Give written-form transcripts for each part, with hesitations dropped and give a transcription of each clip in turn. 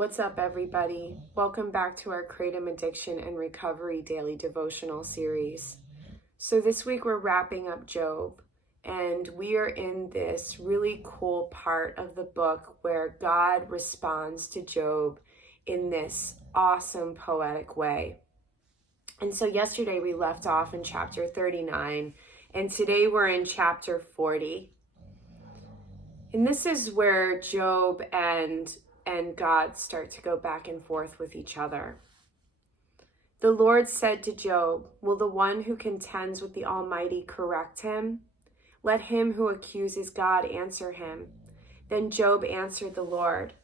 What's up, everybody? Welcome back to our Kratom Addiction and Recovery Daily Devotional series. So this week we're wrapping up Job, and we are in this really cool part of the book where God responds to Job in this awesome poetic way. And so yesterday we left off in chapter 39, and today we're in chapter 40. And this is where Job and God start to go back and forth with each other. The Lord said to Job, "Will the one who contends with the Almighty correct him? Let him who accuses God answer him." Then Job answered the Lord,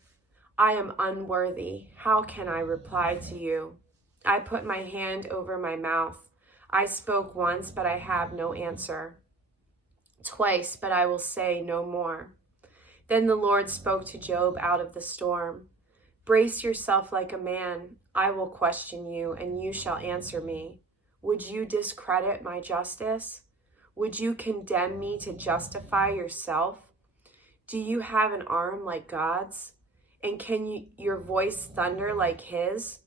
"I am unworthy. How can I reply to you? I put my hand over my mouth. I spoke once, but I have no answer. Twice, but I will say no more." Then the Lord spoke to Job out of the storm. "Brace yourself like a man. I will question you, and you shall answer me. Would you discredit my justice? Would you condemn me to justify yourself? Do you have an arm like God's? And can your voice thunder like his?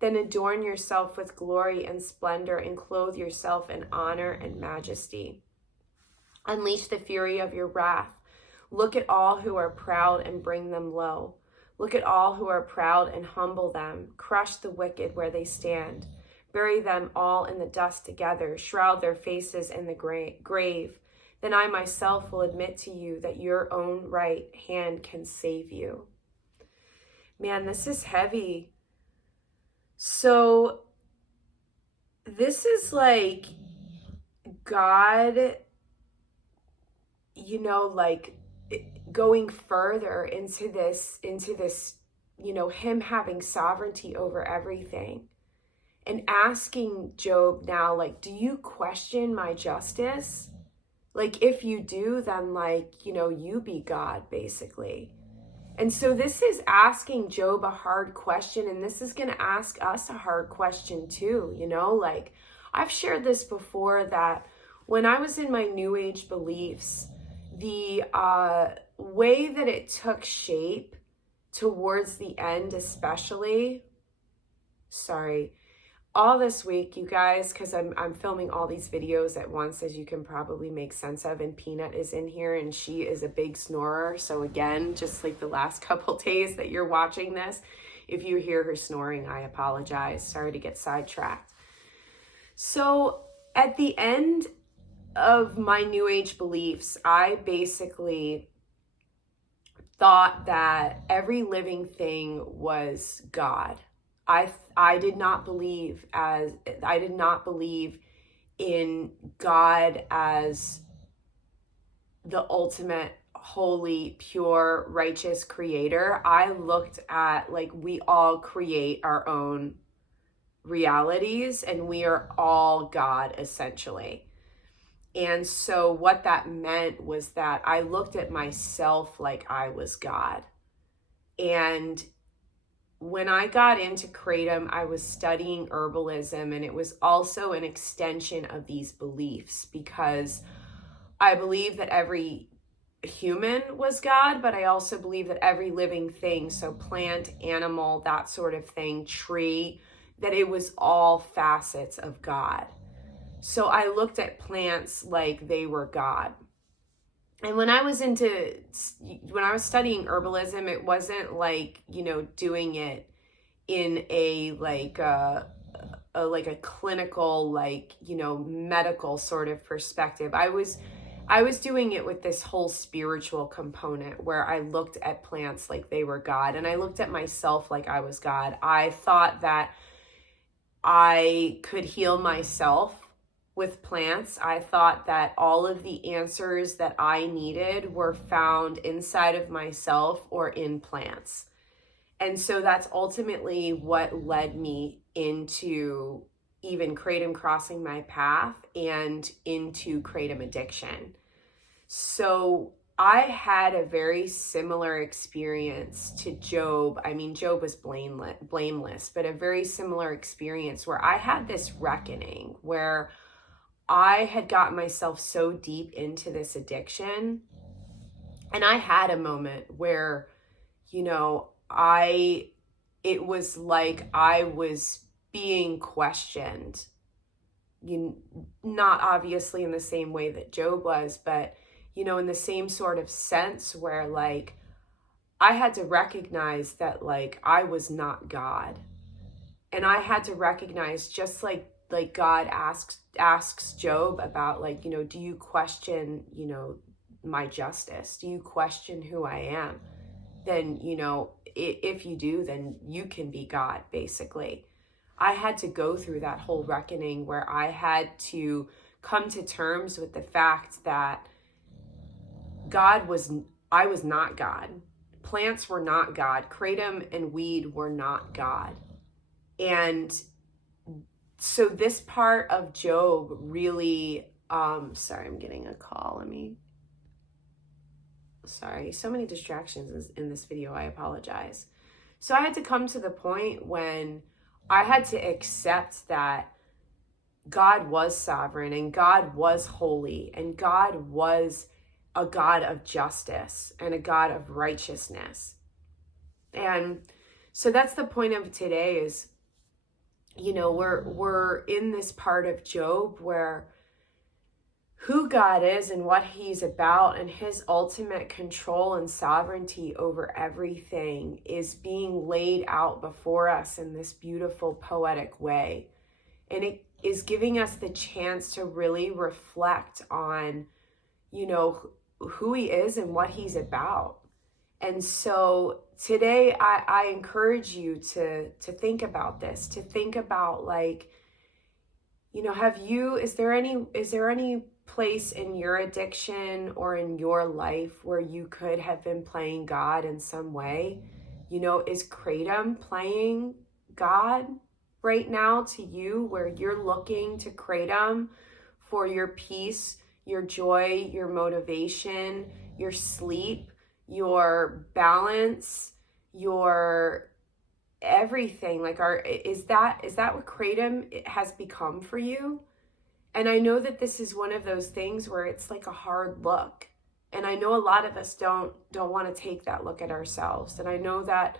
Then adorn yourself with glory and splendor and clothe yourself in honor and majesty. Unleash the fury of your wrath. Look at all who are proud and bring them low. Look at all who are proud and humble them. Crush the wicked where they stand. Bury them all in the dust together. Shroud their faces in the grave. Then I myself will admit to you that your own right hand can save you." Man, this is heavy. So this is like God, going further into this, him having sovereignty over everything and asking Job now, do you question my justice? If you do, then you be God, basically. And so this is asking Job a hard question, and this is going to ask us a hard question too. I've shared this before, that when I was in my New Age beliefs, the way that it took shape towards the end, especially, all this week, you guys, because I'm filming all these videos at once, as you can probably make sense of, and Peanut is in here, and she is a big snorer. So again, just like the last couple days that you're watching this, if you hear her snoring, I apologize. Sorry to get sidetracked. So at the end of my New Age beliefs, I basically thought that every living thing was God. I did not believe in God as the ultimate holy, pure, righteous creator. I looked at we all create our own realities, and we are all God, essentially. And so what that meant was that I looked at myself like I was God. And when I got into kratom, I was studying herbalism, and it was also an extension of these beliefs, because I believe that every human was God, but I also believe that every living thing, so plant, animal, that sort of thing, tree, that it was all facets of God. So I looked at plants like they were God. And when I was studying herbalism, it wasn't doing it in a clinical, medical sort of perspective. I was doing it with this whole spiritual component, where I looked at plants like they were God, and I looked at myself like I was God. I thought that I could heal myself with plants. I thought that all of the answers that I needed were found inside of myself or in plants. And so that's ultimately what led me into even kratom crossing my path and into kratom addiction. So I had a very similar experience to Job. I mean, Job was blameless, but a very similar experience where I had this reckoning, where I had gotten myself so deep into this addiction, and I had a moment where, I it was like I was being questioned. Not obviously in the same way that Job was, but, in the same sort of sense where like I had to recognize that like I was not God. And I had to recognize, just like God asks Job about like, do you question, my justice? Do you question who I am? Then, if you do, then you can be God, basically. I had to go through that whole reckoning where I had to come to terms with the fact that I was not God. Plants were not God. Kratom and weed were not God. And so this part of Job really, sorry, I'm getting a call. Sorry, so many distractions in this video. I apologize. So I had to come to the point when I had to accept that God was sovereign and God was holy and God was a God of justice and a God of righteousness. And so that's the point of today is, we're in this part of Job where who God is and what he's about and his ultimate control and sovereignty over everything is being laid out before us in this beautiful poetic way. And it is giving us the chance to really reflect on, who he is and what he's about. And so today I encourage you to think about this, to think about like, is there any place in your addiction or in your life where you could have been playing God in some way? Is kratom playing God right now to you, where you're looking to kratom for your peace, your joy, your motivation, your sleep, your balance, your everything? Like, is that what kratom has become for you? And I know that this is one of those things where it's like a hard look. And I know a lot of us don't want to take that look at ourselves. And I know that,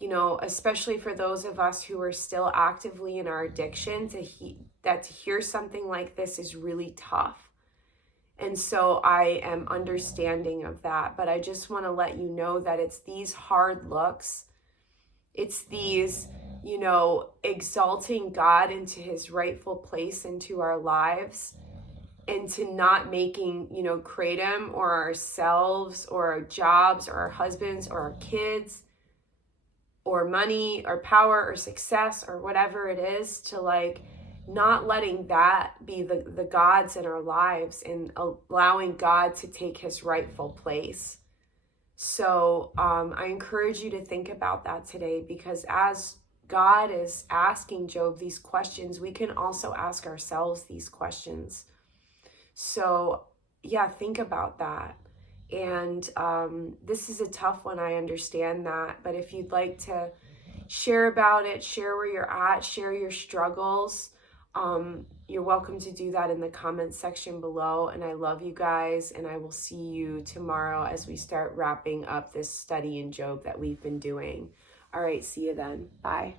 especially for those of us who are still actively in our addiction, to hear something like this is really tough. And so I am understanding of that. But I just want to let you know that it's these hard looks. It's these, exalting God into his rightful place into our lives, and to not making, kratom or ourselves or our jobs or our husbands or our kids or money or power or success or whatever it is, to like not letting that be the gods in our lives and allowing God to take his rightful place. So I encourage you to think about that today, because as God is asking Job these questions, we can also ask ourselves these questions. So yeah, think about that. And this is a tough one, I understand that. But if you'd like to share about it, share where you're at, share your struggles, you're welcome to do that in the comments section below. And I love you guys, and I will see you tomorrow as we start wrapping up this study in Job that we've been doing. All right, see you then. Bye.